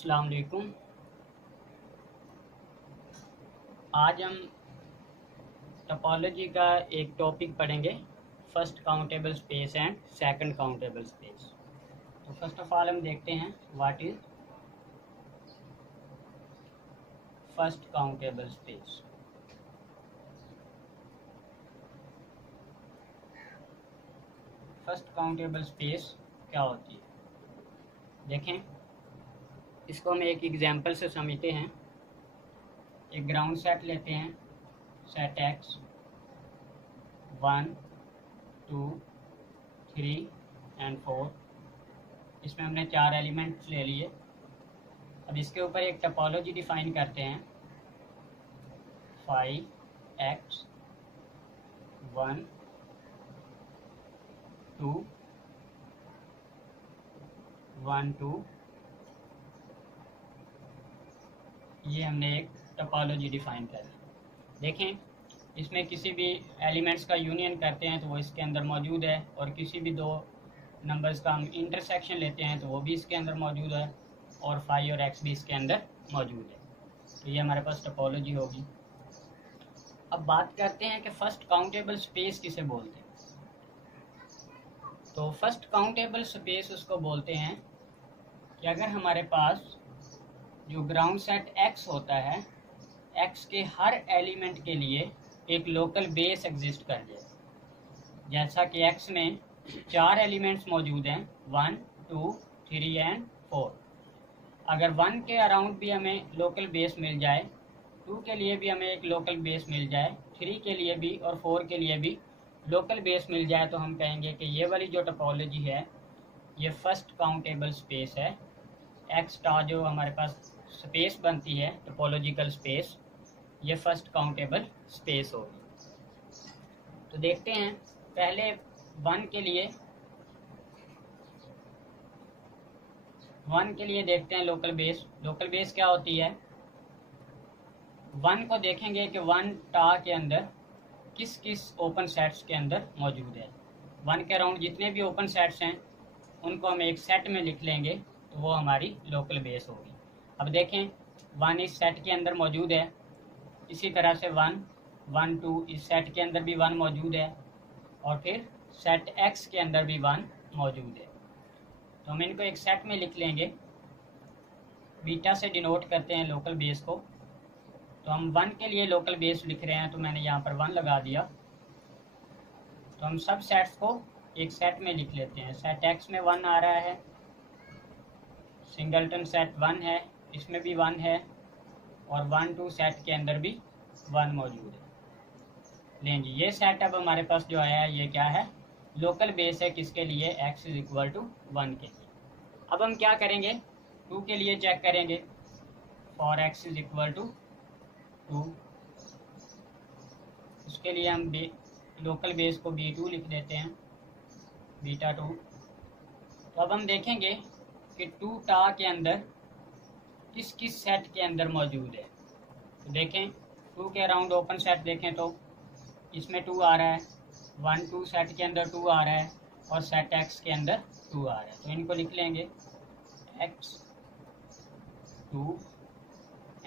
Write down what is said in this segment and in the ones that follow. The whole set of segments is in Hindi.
अस्सलाम वालेकुम। आज हम टोपोलॉजी का एक टॉपिक पढ़ेंगे, first countable space and second countable space. तो फर्स्ट ऑफ ऑल हम देखते हैं what is first countable space. First countable space क्या होती है, देखें। इसको हम एक एग्जांपल से समझते हैं। एक ग्राउंड सेट लेते हैं, सेट एक्स 1 2 3 एंड 4। इसमें हमने 4 एलिमेंट्स ले लिए। अब इसके ऊपर एक टोपोलॉजी डिफाइन करते हैं, 5x 1 2 1 2। ये हमने एक टोपोलॉजी डिफाइन कर दी। देखें, इसमें किसी भी एलिमेंट्स का यूनियन करते हैं तो वो इसके अंदर मौजूद है, और किसी भी दो नंबर्स का हम इंटरसेक्शन लेते हैं तो वो भी इसके अंदर मौजूद है, और 5 और x भी इसके अंदर मौजूद है। तो ये हमारे पास टोपोलॉजी होगी। अब बात करते हैं कि फर्स्ट काउंटेबल स्पेस किसे बोलते हैं। तो फर्स्ट काउंटेबल स्पेस उसको बोलते हैं कि अगर हमारे पास जो ग्राउंड सेट x होता है, x के हर एलिमेंट के लिए एक लोकल बेस एग्जिस्ट कर जाए। जैसा कि x में 4 एलिमेंट्स मौजूद हैं, 1 2 3 एंड 4। अगर 1 के अराउंड भी हमें लोकल बेस मिल जाए, 2 के लिए भी हमें एक लोकल बेस मिल जाए, 3 के लिए भी और 4 के लिए भी लोकल बेस मिल जाए, तो हम कहेंगे कि ये वाली जो टोपोलॉजी है ये फर्स्ट काउंटेबल स्पेस है। एक्स स्टार जो हमारे पास स्पेस बनती है, टोपोलॉजिकल स्पेस, ये फर्स्ट काउंटेबल स्पेस होगी। तो देखते हैं पहले 1 के लिए देखते हैं लोकल बेस। लोकल बेस क्या होती है? 1 को देखेंगे कि 1 टा के अंदर किस किस ओपन सेट्स के अंदर मौजूद है। 1 के अराउंड जितने भी ओपन सेट्स हैं उनको हम एक सेट में लिख लेंगे, तो वो हमारी लोकल बेस होगी। अब देखें, 1 इस सेट के अंदर मौजूद है, इसी तरह से 1 1 2 इस सेट के अंदर भी 1 मौजूद है, और फिर सेट x के अंदर भी 1 मौजूद है। तो हम इनको एक सेट में लिख लेंगे। बीटा से डिनोट करते हैं लोकल बेस को। तो हम 1 के लिए लोकल बेस लिख रहे हैं, तो मैंने यहाँ पर 1 लगा दिया। तो हम सब सेट्स को एक सेट में लिख लेते हैं। सेट x में 1 आ रहा है, सिंगलटन सेट 1 है, इसमें भी 1 है, और 1 2 सेट के अंदर भी 1 मौजूद है। लें जी, ये सेट अब हमारे पास जो आया है ये क्या है? लोकल बेस है। किसके लिए? x इज इक्वल टू 1 के लिए। अब हम क्या करेंगे? 2 के लिए चेक करेंगे। For x is equal to 2, उसके लिए हम लोकल बेस को b2 लिख देते हैं, बीटा 2। तो अब हम देखेंगे कि 2 टा के अंदर किस किस सेट के अंदर मौजूद है। तो देखें, 2 के अराउंड ओपन सेट देखें तो इसमें 2 आ रहा है, 1 2 सेट के अंदर 2 आ रहा है, और सेट x के अंदर 2 आ रहा है। तो इनको लिख लेंगे x 2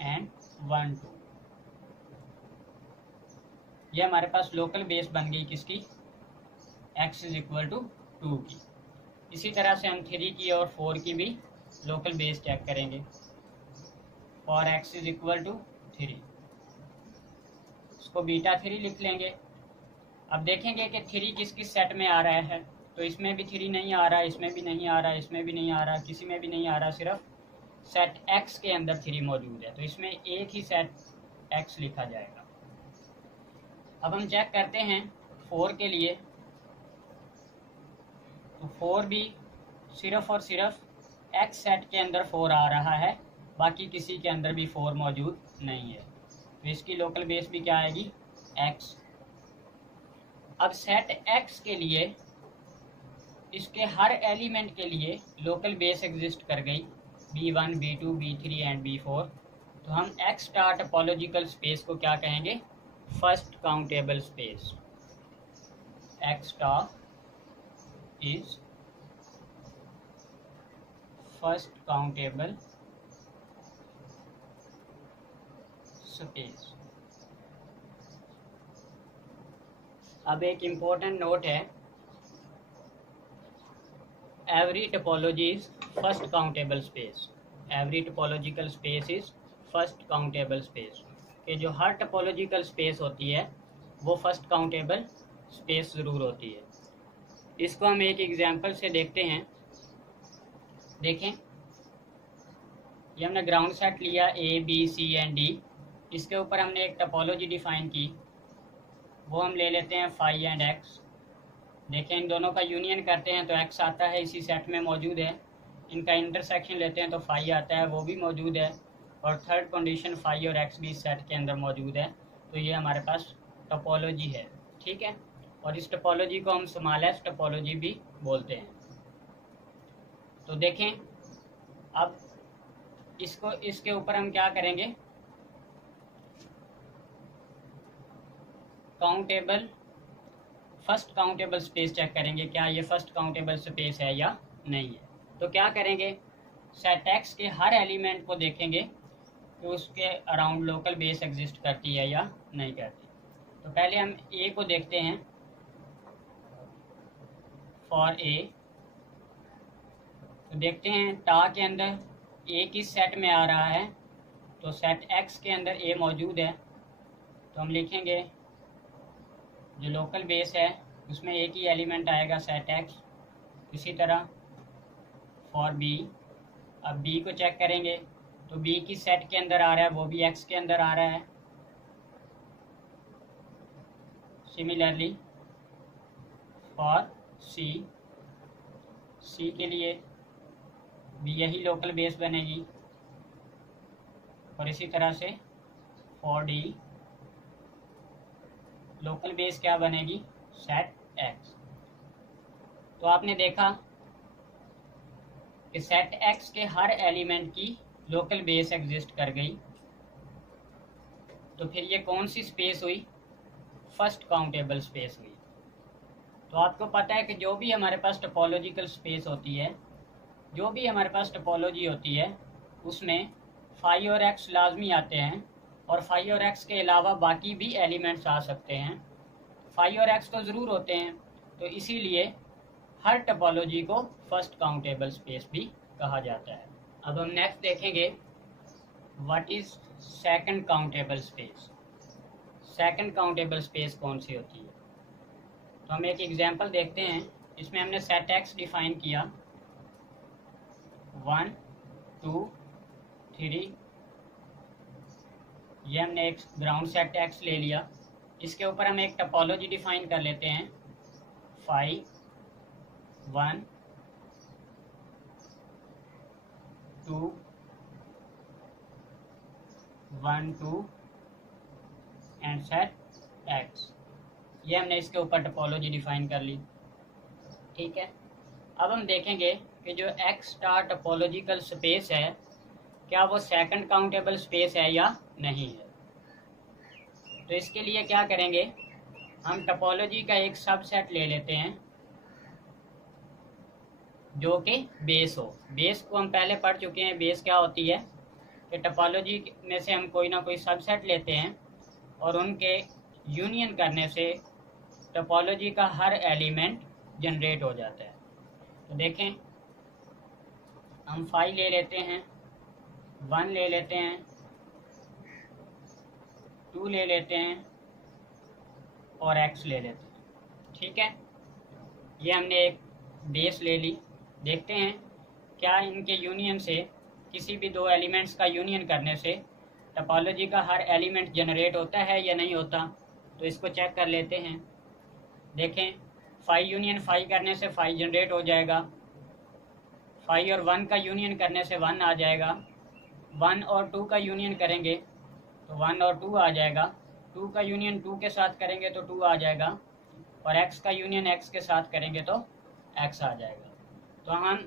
एंड 1 2। ये हमारे पास लोकल बेस बन गई किसकी? x इज इक्वल टू 2 की। इसी तरह से हम 3 की और 4 की भी लोकल बेस चेक करेंगे। For x is equal to 3, इसको बीटा 3 लिख लेंगे। अब देखेंगे कि 3 किस किस सेट में आ रहा है। तो इसमें भी 3 नहीं आ रहा, इसमें भी नहीं आ रहा, इसमें भी नहीं आ रहा, किसी में भी नहीं आ रहा, सिर्फ सेट x के अंदर 3 मौजूद है। तो इसमें एक ही सेट x लिखा जाएगा। अब हम चेक करते हैं 4 के लिए। तो 4 भी सिर्फ और सिर्फ x सेट के अंदर 4 आ रहा है, बाकी किसी के अंदर भी 4 मौजूद नहीं है। तो इसकी लोकल बेस भी क्या आएगी? x। अब सेट x के लिए इसके हर एलिमेंट के लिए लोकल बेस एग्जिस्ट कर गई, b1 b2 b3 and b4। तो हम x स्टार टोपोलॉजिकल स्पेस को क्या कहेंगे? First countable space. x star is first countable space. अब एक इम्पोर्टेंट नोट है, every topology is first countable space. Every topological space is first countable space, कि जो हर टोपोलॉजिकल स्पेस होती है वो फर्स्ट काउंटेबल स्पेस ज़रूर होती है। इसको हम एक एग्जांपल से देखते हैं। देखें, ये हमने ग्राउंड सेट लिया A B C and D, इसके ऊपर हमने एक टोपोलॉजी डिफाइन की, वो हम ले लेते हैं फाई एंड एक्स। देखें, इन दोनों का यूनियन करते हैं तो एक्स आता है, इसी सेट में मौजूद है। इनका इंटरसेक्शन लेते हैं तो फाई आता है, वो भी मौजूद है। और थर्ड कंडीशन फाई और एक्स भी इस सेट के अंदर मौजूद है। तो ये हमारे पास टोपोलॉजी है, ठीक है। और इस टोपोलॉजी को हम स्मॉल एस टोपोलॉजी भी बोलते हैं। तो देखें, अब इसके ऊपर हम क्या करेंगे, countable first countable space check करेंगे, क्या ये फर्स्ट काउंटेबल स्पेस है या नहीं है। तो क्या करेंगे, सेट एक्स के हर एलिमेंट को देखेंगे कि उसके अराउंड लोकल बेस एग्जिस्ट करती है या नहीं करती। तो पहले हम ए को देखते हैं। फॉर ए, तो देखते हैं टा के अंदर ए किस सेट में आ रहा है। तो सेट एक्स के अंदर ए मौजूद है, तो हम लिखेंगे जो लोकल बेस है उसमें एक ही एलिमेंट आएगा, सेट एक्स। इसी तरह फॉर बी, अब बी को चेक करेंगे तो बी किस सेट के अंदर आ रहा है, वो भी एक्स के अंदर आ रहा है। सिमिलरली फॉर सी, सी के लिए भी यही लोकल बेस बनेगी। और इसी तरह से फॉर डी, लोकल बेस क्या बनेगी, सेट एक्स। तो आपने देखा कि सेट एक्स के हर एलिमेंट की लोकल बेस एग्जिस्ट कर गई। तो फिर ये कौन सी स्पेस हुई, फर्स्ट काउंटेबल स्पेस हुई। तो आपको पता है कि जो भी हमारे पास टोपोलॉजिकल स्पेस होती है, जो भी हमारे पास टोपोलॉजी होती है, उसमें फाई और एक्स लाजमी आते हैं। और फाई और एक्स के अलावा बाकी भी एलिमेंट्स आ सकते हैं। फाई और एक्स तो ज़रूर होते हैं, तो इसीलिए हर टोपोलॉजी को फर्स्ट काउंटेबल स्पेस भी कहा जाता है। अब हम नेक्स्ट देखेंगे, what is second countable space. Second countable space कौन सी होती है। तो हम एक एग्जांपल देखते हैं। इसमें हमने सेट एक्स डिफाइन किया, 1 2 3, ये हमने एक ग्राउंड सेट एक्स ले लिया। इसके ऊपर हम एक टोपोलॉजी डिफाइन कर लेते हैं, 5 1 2 1 2 एंड सेट एक्स। ये हमने इसके ऊपर टोपोलॉजी डिफाइन कर ली, ठीक है। अब हम देखेंगे कि जो एक्स स्टार टोपोलॉजिकल स्पेस है, क्या वो सेकंड काउंटेबल स्पेस है या नहीं है। तो इसके लिए क्या करेंगे, हम टोपोलॉजी का एक सबसेट ले लेते हैं जो कि बेस हो। बेस को हम पहले पढ़ चुके हैं, बेस क्या होती है कि टोपोलॉजी में से हम कोई ना कोई सबसेट लेते हैं और उनके यूनियन करने से टोपोलॉजी का हर एलिमेंट जनरेट हो जाता है। तो देखें, हम 5 ले लेते हैं, 1 ले लेते हैं, 2 ले लेते हैं और x ले लेते हैं, ठीक है। ये हमने एक बेस ले ली। देखते हैं क्या इनके यूनियन से, किसी भी दो एलिमेंट्स का यूनियन करने से टोपोलॉजी का हर एलिमेंट जनरेट होता है या नहीं होता। तो इसको चेक कर लेते हैं। देखें, 5 यूनियन 5 करने से 5 जनरेट हो जाएगा। 5 और 1 का यूनियन करने से 1 आ जाएगा। 1 और 2 का यूनियन करेंगे तो 1 और 2 आ जाएगा। 2 का यूनियन 2 के साथ करेंगे तो 2 आ जाएगा। और x का यूनियन x के साथ करेंगे तो x आ जाएगा। तो हम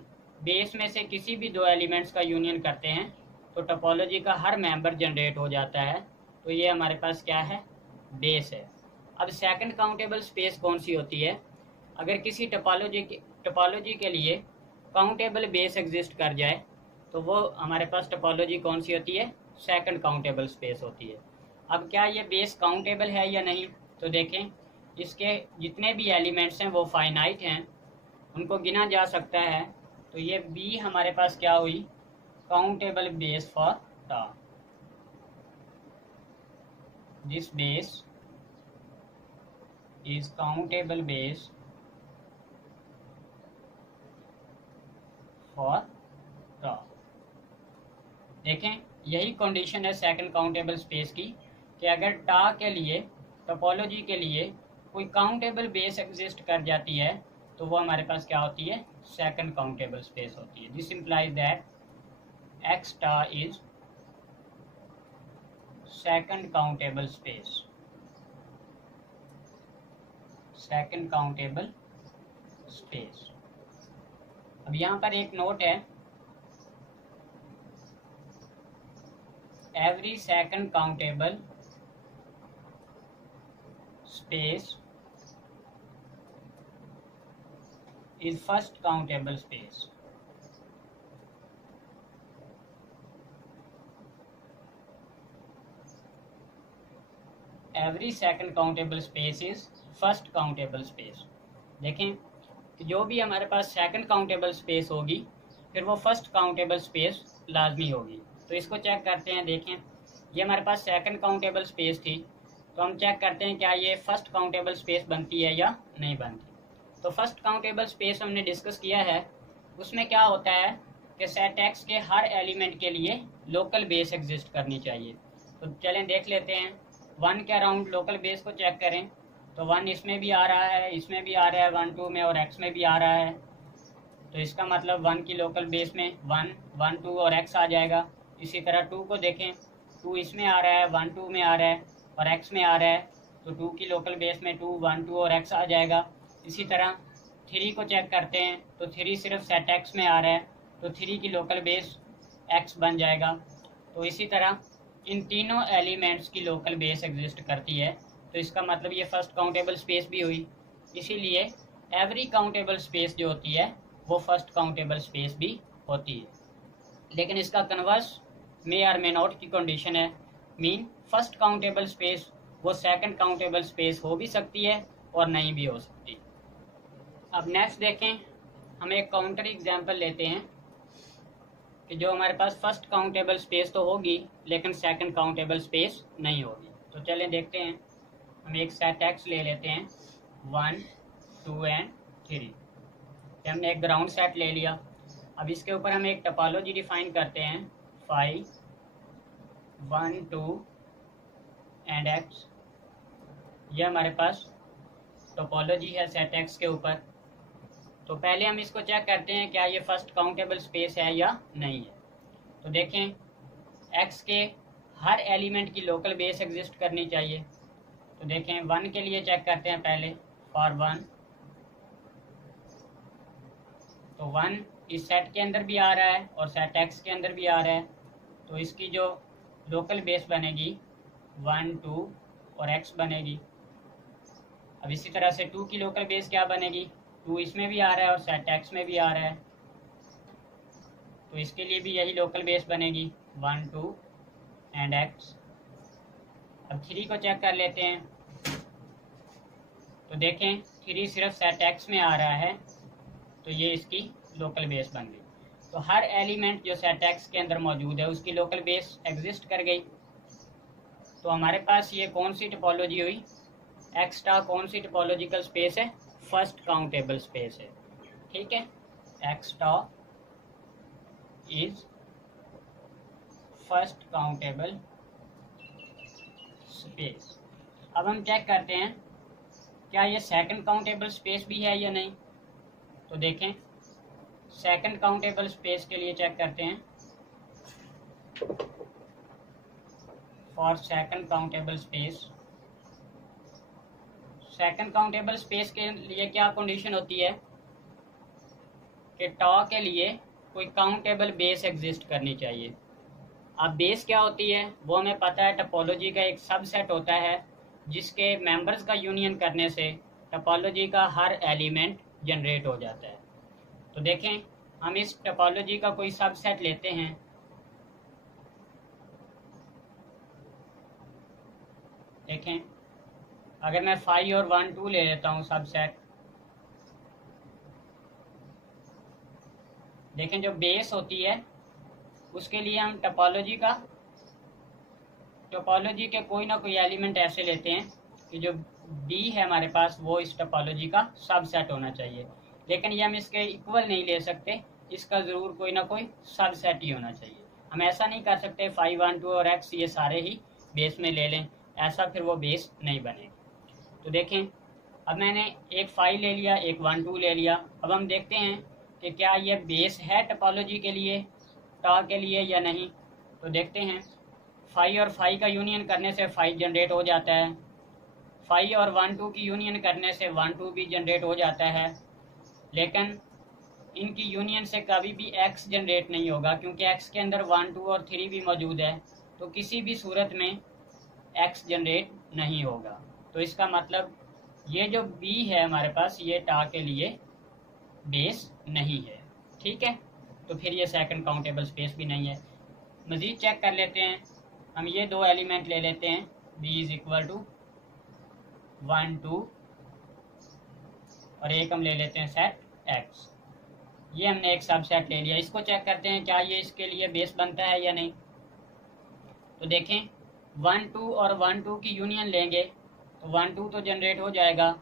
बेस में से किसी भी दो एलिमेंट्स का यूनियन करते हैं तो टोपोलॉजी का हर मेंबर जनरेट हो जाता है। तो ये हमारे पास क्या है, बेस है। अब सेकंड काउंटेबल स्पेस कौन सी होती है, अगर किसी टोपोलॉजी के लिए काउंटेबल बेस एग्जिस्ट कर जाए तो वो हमारे पास टोपोलॉजी कौन सी होती है, सेकंड काउंटेबल स्पेस होती है। अब क्या ये बेस काउंटेबल है या नहीं, तो देखें इसके जितने भी एलिमेंट्स हैं वो फाइनाइट हैं, उनको गिना जा सकता है। तो ये बी हमारे पास क्या हुई, काउंटेबल बेस फॉर टा। This base is countable base for टा। देखें यही कंडीशन है सेकंड काउंटेबल स्पेस की, कि अगर टा के लिए टोपोलॉजी के लिए कोई काउंटेबल बेस एग्जिस्ट कर जाती है तो वो हमारे पास क्या होती है, सेकंड काउंटेबल स्पेस होती है। दिस इंप्लाइज दैट एक्स टा is second countable space, second countable space. अब यहाँ पर एक नोट है, every second countable space is first countable space. Every second countable space is first countable space. देखें कि जो भी हमारे पास सेकंड काउंटेबल स्पेस होगी फिर वो फर्स्ट काउंटेबल स्पेस लाजमी होगी। तो इसको चेक करते हैं। देखें ये हमारे पास सेकंड काउंटेबल स्पेस थी, तो हम चेक करते हैं क्या ये फर्स्ट काउंटेबल स्पेस बनती है या नहीं बनती। तो फर्स्ट काउंटेबल स्पेस हमने डिस्कस किया है, उसमें क्या होता है कि सेट एक्स के हर एलिमेंट के लिए लोकल बेस एग्जिस्ट करनी चाहिए। तो चलें देख लेते हैं, 1 के अराउंड लोकल बेस को चेक करें। तो 1 इसमें भी आ रहा है, इसमें भी आ रहा है, 1 2 में और x में भी आ रहा है। तो इसका मतलब 1 की लोकल बेस में 1 1 2 और x आ जाएगा। इसी तरह 2 को देखें, 2 इसमें आ रहा है, 1 2 में आ रहा है और x में आ रहा है। तो 2 की लोकल बेस में 2 1 2 और x आ जाएगा। इसी तरह 3 को चेक करते हैं, तो 3 सिर्फ सेट x में आ रहा है, तो 3 की लोकल बेस x बन जाएगा। तो इसी तरह इन तीनों एलिमेंट्स की लोकल बेस एग्जिस्ट करती है, तो इसका मतलब ये फर्स्ट काउंटेबल स्पेस भी हुई। इसीलिए एवरी काउंटेबल स्पेस जो होती है वो फर्स्ट काउंटेबल स्पेस भी होती है। लेकिन इसका कन्वर्स मे और मे नॉट की कंडीशन है, मीन फर्स्ट काउंटेबल स्पेस वो सेकंड काउंटेबल स्पेस हो भी सकती है और नहीं भी हो सकती। अब नेक्स्ट देखें, हम एक काउंटर एग्जांपल लेते हैं कि जो हमारे पास फर्स्ट काउंटेबल स्पेस तो होगी लेकिन सेकंड काउंटेबल स्पेस नहीं होगी। तो चलें देखते हैं, हम एक सेट एक्स ले लेते हैं 1 2 एंड 3। हमने एक ग्राउंड सेट ले लिया। अब इसके ऊपर हम एक टोपोलॉजी डिफाइन करते हैं 5 1 2 एंड x। यह हमारे पास टोपोलॉजी है सेट एक्स के ऊपर। तो पहले हम इसको चेक करते हैं क्या ये फर्स्ट काउंटेबल स्पेस है या नहीं है। तो देखें x के हर एलिमेंट की लोकल बेस एग्जिस्ट करनी चाहिए। तो देखें 1 के लिए चेक करते हैं पहले, फॉर 1। तो 1 इस सेट के अंदर भी आ रहा है और सेट x के अंदर भी आ रहा है, तो इसकी जो लोकल बेस बनेगी 1 2 और x बनेगी। अब इसी तरह से 2 की लोकल बेस क्या बनेगी, 2 इसमें भी आ रहा है और सेट x में भी आ रहा है, तो इसके लिए भी यही लोकल बेस बनेगी 1 2 एंड x। अब 3 को चेक कर लेते हैं। तो देखें 3 सिर्फ सेट x में आ रहा है, तो ये इसकी लोकल बेस बन गई। तो हर एलिमेंट जो सेट एक्स के अंदर मौजूद है उसकी लोकल बेस एग्जिस्ट कर गई। तो हमारे पास ये कौन सी टोपोलॉजी हुई, एक्स स्टार कौन सी टोपोलॉजिकल स्पेस है, फर्स्ट काउंटेबल स्पेस है। ठीक है, x star is first countable space. अब हम चेक करते हैं क्या ये सेकंड काउंटेबल स्पेस भी है या नहीं। तो देखें सेकंड काउंटेबल स्पेस के लिए चेक करते हैं, for second countable space. Second countable space के लिए क्या कंडीशन होती है कि टॉ के लिए कोई काउंटेबल बेस एग्जिस्ट करनी चाहिए। अब बेस क्या होती है वो हमें पता है, टोपोलॉजी का एक सबसेट होता है जिसके मेंबर्स का यूनियन करने से टोपोलॉजी का हर एलिमेंट जनरेट हो जाता है। तो देखें हम इस टोपोलॉजी का कोई सबसेट लेते हैं, देखें, अगर मैं 5 और 1 2 ले लेता हूँ सबसेट, देखें जो बेस होती है उसके लिए हम टोपोलॉजी के कोई ना कोई एलिमेंट ऐसे लेते हैं कि जो बी है हमारे पास वो इस टोपोलॉजी का सबसेट होना चाहिए, लेकिन ये हम इसके इक्वल नहीं ले सकते, इसका ज़रूर कोई ना कोई सबसेट ही होना चाहिए। हम ऐसा नहीं कर सकते 5 1 2 और x ये सारे ही बेस में ले लें, ऐसा फिर वो बेस नहीं बनेगा। तो देखें, अब मैंने एक 5 ले लिया, एक 1 2 ले लिया। अब हम देखते हैं कि क्या ये बेस है टोपोलॉजी के लिए, टा के लिए या नहीं। तो देखते हैं, 5 और 5 का यूनियन करने से 5 जनरेट हो जाता है, 5 और 1 2 की यूनियन करने से 1 2 भी जनरेट हो जाता है, लेकिन इनकी यूनियन से कभी भी x जनरेट नहीं होगा, क्योंकि x के अंदर 1 2 और 3 भी मौजूद है, तो किसी भी सूरत में x जनरेट नहीं होगा। तो इसका मतलब ये जो b है हमारे पास, ये टा के लिए बेस नहीं है। ठीक है, तो फिर ये सेकंड काउंटेबल स्पेस भी नहीं है। मज़ीद चेक कर लेते हैं, हम ये दो एलिमेंट ले लेते हैं, b इज इक्वल टू 1 2 और एक हम ले लेते हैं सेट x। ये हमने एक सबसेट ले लिया, इसको चेक करते हैं क्या ये इसके लिए बेस बनता है या नहीं। तो देखें, 1 2 और 1 2 की यूनियन लेंगे तो 1 2 तो जनरेट हो जाएगा,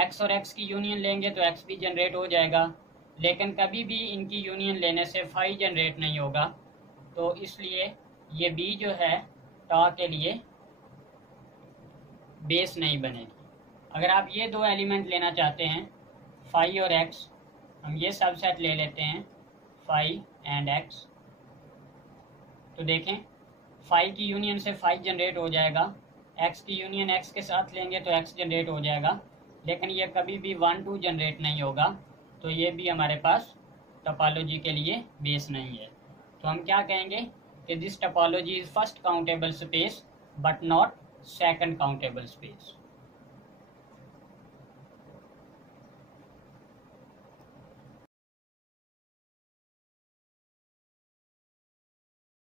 x और x की यूनियन लेंगे तो x भी जनरेट हो जाएगा, लेकिन कभी भी इनकी यूनियन लेने से 5 जनरेट नहीं होगा। तो इसलिए ये b जो है टा के लिए बेस नहीं बनेगी। अगर आप ये दो एलिमेंट लेना चाहते हैं 5 और x, हम ये सबसेट ले लेते हैं 5 एंड x। तो देखें, 5 की यूनियन से 5 जनरेट हो जाएगा, x की यूनियन x के साथ लेंगे तो x जनरेट हो जाएगा, लेकिन ये कभी भी 1 2 जनरेट नहीं होगा, तो ये भी हमारे पास टोपोलॉजी के लिए बेस नहीं है। तो हम क्या कहेंगे कि this topology is first countable space but not second countable space.